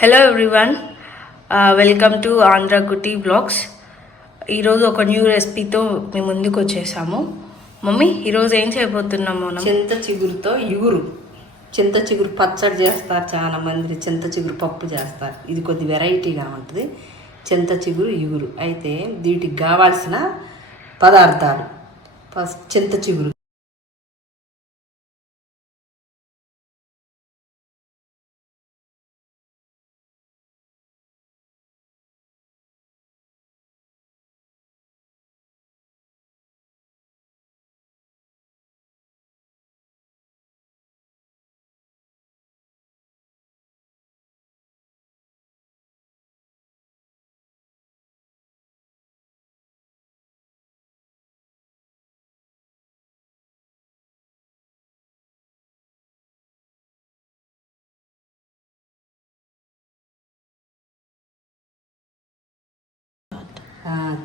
Hello everyone, welcome to Andhra Kutty blogs. ఈరోజు ఒక new రెసిపీతో మేము ముందుకు వచ్చేసాము. మమ్మీ, ఈరోజు ఏం చేయబోతున్నాము మనం? చింత చిగురుతో చింత చిగురు పచ్చడి చేస్తారు, చాలా మంది చింత చిగురు పప్పు చేస్తారు. ఇది కొద్ది వెరైటీగా ఉంటుంది. చింత చిగురు ఇగురు అయితే వీటికి కావాల్సిన పదార్థాలు: ఫస్ట్ చింత చిగురు,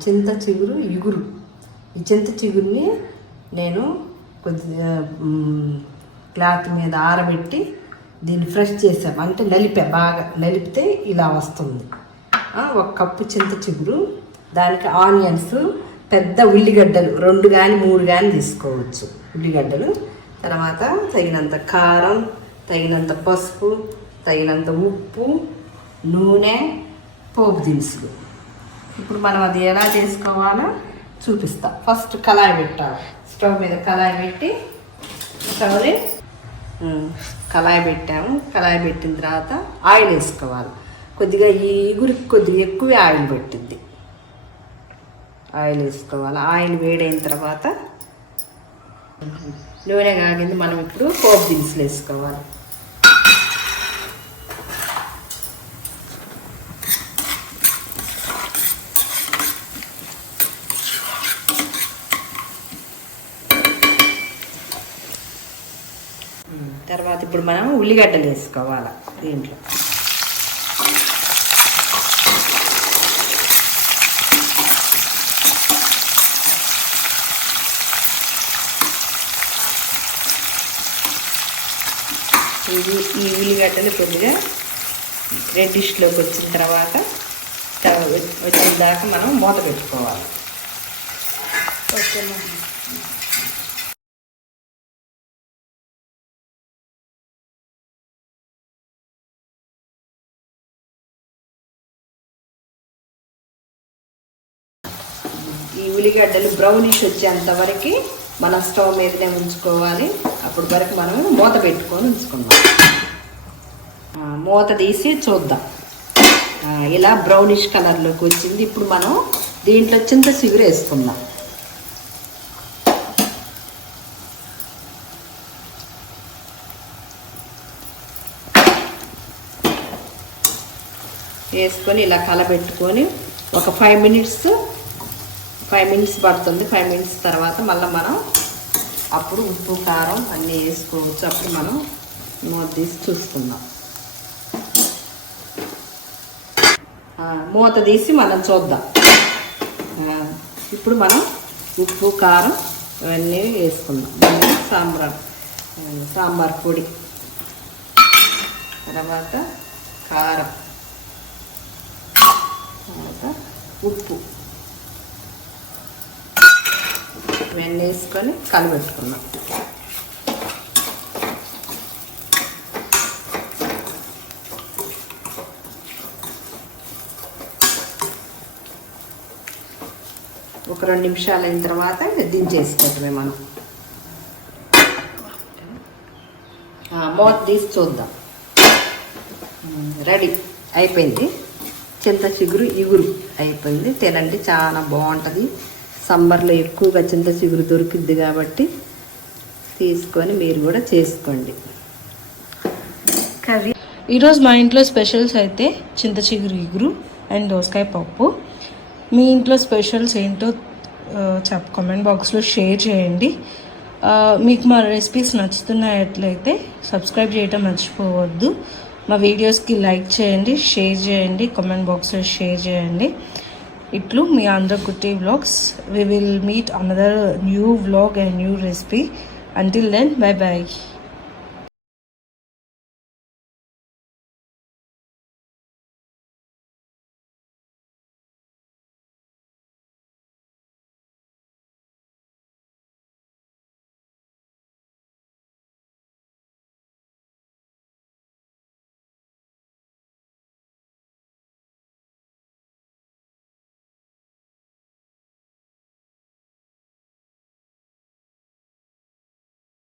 చింత చిగురు ఇగురు. ఈ చింత చిగురుని నేను కొద్దిగా క్లాత్ మీద ఆరబెట్టి దీన్ని ఫ్రెష్ చేసాం, అంటే బాగా నలిపితే ఇలా వస్తుంది. ఒక కప్పు చింత చిగురు, దానికి ఆనియన్స్, పెద్ద ఉల్లిగడ్డలు 2 కానీ 3 కానీ తీసుకోవచ్చు ఉల్లిగడ్డలు. తర్వాత తగినంత కారం, తగినంత పసుపు, తగినంత ఉప్పు, నూనె, పోపు దినుసులు. ఇప్పుడు మనం అది ఎలా చేసుకోవాలో చూపిస్తా. ఫస్ట్ కళాయి పెట్టాలి. స్టవ్ మీద కళాయి పెట్టి కళాయి పెట్టాము. కళాయి పెట్టిన తర్వాత ఆయిల్ వేసుకోవాలి. కొద్దిగా ఈ ఇగురికి కొద్దిగా ఎక్కువే ఆయిల్ పెట్టింది. ఆయిల్ వేసుకోవాలి. ఆయిల్ వేడైన తర్వాత నూనె కాగింది. మనం ఇప్పుడు పోపు దినుసులు వేసుకోవాలి. తర్వాత ఇప్పుడు మనం ఉల్లిగడ్డలు వేసుకోవాలి దీంట్లో. ఈ ఉల్లిగడ్డలు కొద్దిగా రెడ్డిష్లోకి వచ్చిన తర్వాత వచ్చిన దాకా మనం మూత పెట్టుకోవాలి. ఈ ఉల్లిగడ్డలు బ్రౌనిష్ వచ్చేంత వరకు మనం స్టవ్ మీదనే ఉంచుకోవాలి. అప్పటి వరకు మనం మూత పెట్టుకొని ఉంచుకుందాం. మూత తీసి చూద్దాం. ఇలా బ్రౌనిష్ కలర్లోకి వచ్చింది. ఇప్పుడు మనం దీంట్లో చింత చిగురు వేసుకుందాం. వేసుకొని ఇలా కలబెట్టుకొని ఒక 5 మినిట్స్ పడుతుంది. 5 మినిట్స్ తర్వాత మళ్ళీ మనం అప్పుడు ఉప్పు కారం అన్నీ వేసుకోవచ్చు. అప్పుడు మనం మూత తీసి చూసుకుందాం. మూత తీసి మనం చూద్దాం. ఇప్పుడు మనం ఉప్పు కారం ఇవన్నీ వేసుకుందాం. సాంబార్ పొడి, తర్వాత కారం, తర్వాత ఉప్పు ఇవన్నీ వేసుకొని కలబెట్టుకున్నాం. ఒక 2 నిమిషాలు అయిన తర్వాత దించేసుకోవటమే మనం. మూత తీసి చూద్దాం. రెడీ అయిపోయింది. చింత చిగురు ఇగురు అయిపోయింది. తినండి, చాలా బాగుంటుంది. సమ్మర్లో ఎక్కువగా చింత చిగురు దొరికిద్ది కాబట్టి తీసుకొని మీరు కూడా చేసుకోండి కర్రీ. ఈరోజు మా ఇంట్లో స్పెషల్స్ అయితే చింత చిగురు ఇగురు అండ్ దోసకాయ పప్పు. మీ ఇంట్లో స్పెషల్స్ ఏంటో కామెంట్ బాక్స్లో షేర్ చేయండి. మీకు మా రెసిపీస్ నచ్చుతున్నట్లయితే సబ్స్క్రైబ్ చేయడం మర్చిపోవద్దు. మా వీడియోస్కి లైక్ చేయండి, షేర్ చేయండి, కామెంట్ బాక్స్లో షేర్ చేయండి. ఇట్లు మీ Andhra Kutty vlogs. We will meet another new vlog and new recipe. Until then, bye bye.